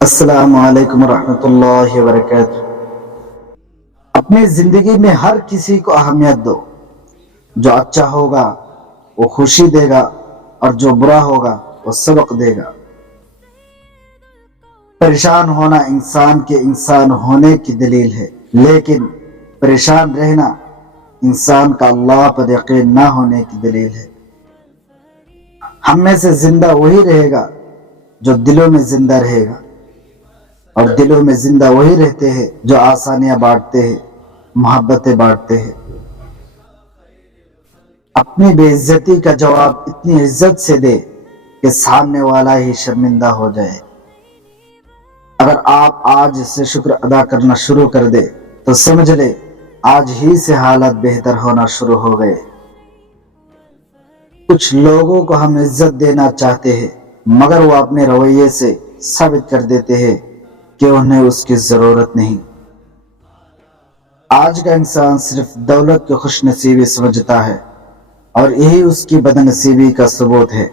السلام علیکم ورحمۃ اللہ وبرکاتہ۔ اپنی زندگی میں ہر کسی کو اہمیت دو۔ جو اچھا ہوگا وہ خوشی دے گا اور جو برا ہوگا وہ سبق دے گا۔ پریشان ہونا انسان کے انسان ہونے کی دلیل ہے، لیکن پریشان رہنا انسان کا اللہ پر یقین نہ ہونے کی دلیل ہے۔ ہم میں سے زندہ وہی رہے گا جو دلوں میں زندہ رہے گا، اور دلوں میں زندہ وہی رہتے ہیں جو آسانیاں بانٹتے ہیں، محبتیں بانٹتے ہیں۔ اپنی بے عزتی کا جواب اتنی عزت سے دے کہ سامنے والا ہی شرمندہ ہو جائے۔ اگر آپ آج سے شکر ادا کرنا شروع کر دے تو سمجھ لے آج ہی سے حالات بہتر ہونا شروع ہو گئے۔ کچھ لوگوں کو ہم عزت دینا چاہتے ہیں مگر وہ اپنے رویے سے ثابت کر دیتے ہیں کہ انہیں اس کی ضرورت نہیں۔ آج کا انسان صرف دولت کی خوش نصیبی سمجھتا ہے اور یہی اس کی بد نصیبی کا ثبوت ہے۔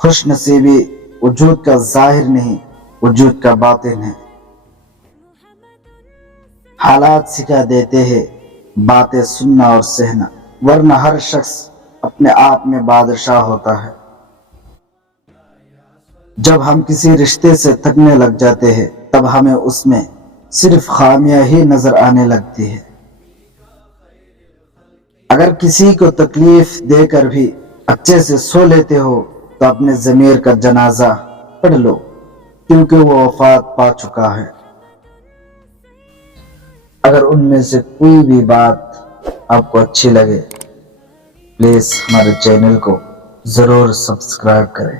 خوش نصیبی وجود کا ظاہر نہیں، وجود کا باطن ہے۔ حالات سکھا دیتے ہیں باتیں سننا اور سہنا، ورنہ ہر شخص اپنے آپ میں بادشاہ ہوتا ہے۔ جب ہم کسی رشتے سے تھکنے لگ جاتے ہیں تب ہمیں اس میں صرف خامیاں ہی نظر آنے لگتی ہے۔ اگر کسی کو تکلیف دے کر بھی اچھے سے سو لیتے ہو تو اپنے ضمیر کا جنازہ پڑھ لو، کیونکہ وہ وفات پا چکا ہے۔ اگر ان میں سے کوئی بھی بات آپ کو اچھی لگے پلیز ہمارے چینل کو ضرور سبسکرائب کریں۔